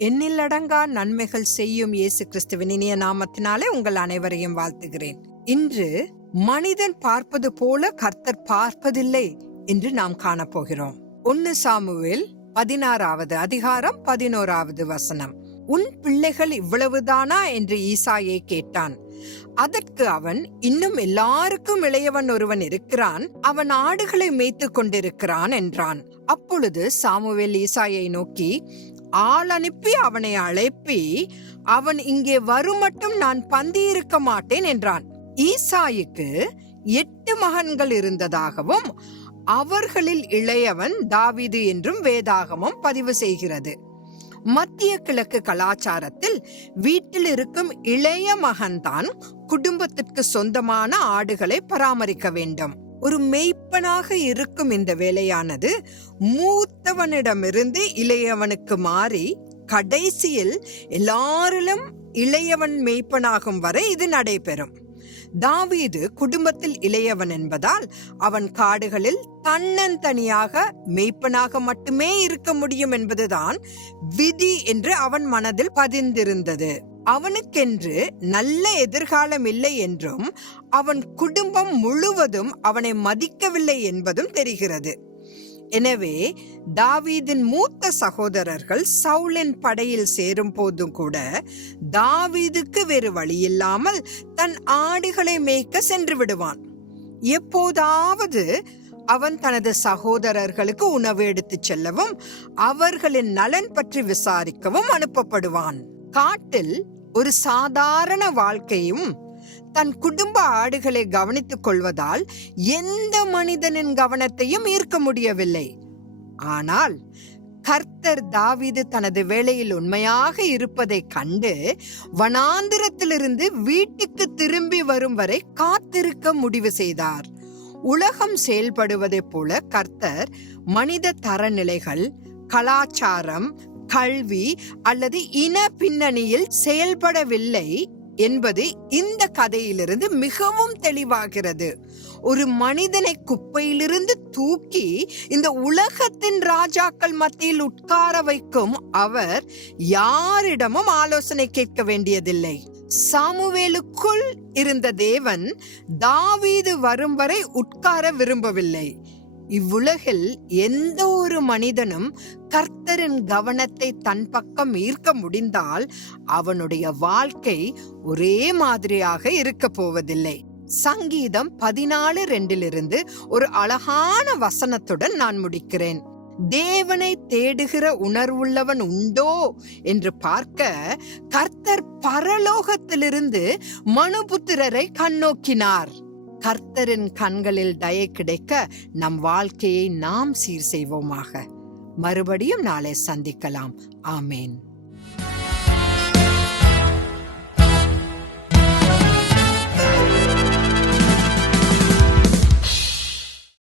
எண்ணிலடங்கா நன்மைகள் செய்யும் இயேசு கிறிஸ்துவின் இனிய நாமத்தினாலே உங்கள் அனைவரையும் வாழ்த்துகிறேன். இன்று மனிதன் பார்ப்பது போல கர்த்தர் பார்ப்பதில்லை என்று நாம் காணப்போகிறோம். ஒன்னு சாமுவேல் பதினாறாவது அதிகாரம் பதினோராவது வசனம். உன் பிள்ளைகள் இவ்வளவுதானா? என்று ஈசாயை கேட்டான். அதற்கு அவன் இன்னும் எல்லாருக்கும் இளையவன் ஒருவன் இருக்கிறான். அவன் ஆடுகளை மேய்த்து கொண்டிருக்கிறான் என்றான். அப்பொழுது சாமுவேல் ஈசாயை நோக்கி ஆள் அனுப்பி அவனை அழைப்பி அவன் இங்கே வருமட்டும் நான் பந்தி இருக்க மாட்டேன் என்றான். ஈசாய்க்கு எட்டு மகன்கள் இருந்ததாகவும் அவர்களில் இளையவன் தாவிது என்றும் வேதாகமம் பதிவு செய்கிறது. மத்திய கிழக்கு கலாச்சாரத்தில் வீட்டில் இருக்கும் இளைய மகன்தான் குடும்பத்திற்கு சொந்தமான ஆடுகளை பராமரிக்க வேண்டும். ஒரு மெய்ப்பனாக இருக்கும் இந்த வேலையானது மூத்தவனிடமிருந்து இளையவனுக்கு மாறி கடைசியில் எல்லாரிலும் இளையவன் மெய்ப்பனாகும் வரை இது நடைபெறும். தாவீது குடும்பத்தில் இளையவன் என்பதால் அவன் காடுகளில் தன்னந்தனியாக மெய்ப்பனாக மட்டுமே இருக்க முடியும் என்பதுதான் விதி என்று அவன் மனதில் பதிந்திருந்தது. அவனுக்கென்று நல்ல எதிர்காலம் இல்லை என்றும் அவன் குடும்பம் முழுவதும் அவனை மதிக்கவில்லை என்பதும் தெரிகிறது. எனவே தாவீதின் மூத்த சகோதரர்கள் சவுலின் படையில் சேரும் போதும் கூட தாவீதுக்கு வேறு வழியில்லாமல் தன் ஆடுகளை மேய்க்க சென்று விடுவான். எப்போதாவது அவன் தனது சகோதரர்களுக்கு உணவு எடுத்துச் செல்லவும் அவர்களின் நலன் பற்றி விசாரிக்கவும் அனுப்பப்படுவான். காட்டில் ஒரு சாதாரண வாழ்க்கையும் தன் குடும்ப ஆடுகளை கவனித்துக் கொள்வதால் எந்த மனிதனின் கவனத்தையும் ஈர்க்க முடியவில்லை. ஆனால் கர்த்தர் தாவீது தனது வேலையில் உண்மையாக இருப்பதை கண்டு வனாந்திரத்திலிருந்து வீட்டுக்கு திரும்பி வரும் வரை காத்திருக்க முடிவு செய்தார். உலகம் செயல்படுவதைப் போல கர்த்தர் மனித தரநிலைகள் கலாச்சாரம் கல்வி அல்லது இன பின்னணியில் செயல்படவில்லை என்பது இந்த கதையிலிருந்து மிகவும் தெளிவாகிறது. ஒரு மனிதனை குப்பையிலிருந்து தூக்கி இந்த உலகத்தின் ராஜாக்கள் மத்தியில் உட்கார வைக்கும் அவர் யாரிடமும் ஆலோசனை கேட்க வேண்டியதில்லை. சாமுவேலுக்குள் இருந்த தேவன் தாவீது வரும் வரை உட்கார விரும்பவில்லை. இவ்வுலகில் எந்த ஒரு மனிதனும் கர்த்தரின் கவனத்தை தன் பக்கம் ஈர்க்க முடிந்தால் அவனுடைய வாழ்க்கை ஒரே மாதிரியாக இருக்க போவதில்லை. சங்கீதம் பதினாலு ரெண்டிலிருந்து ஒரு அழகான வசனத்துடன் நான் முடிக்கிறேன். தேவனை தேடுகிற உணர்வுள்ளவன் உண்டோ என்று பார்க்க கர்த்தர் பரலோகத்திலிருந்து மனுபுத்திரரை கண்ணோக்கினார். கர்த்தரின் கண்களில் தயை கிடைக்க நம் வாழ்க்கையை நாம் சீர் செய்வோமாக. மறுபடியும் நாளை சந்திக்கலாம். ஆமேன்.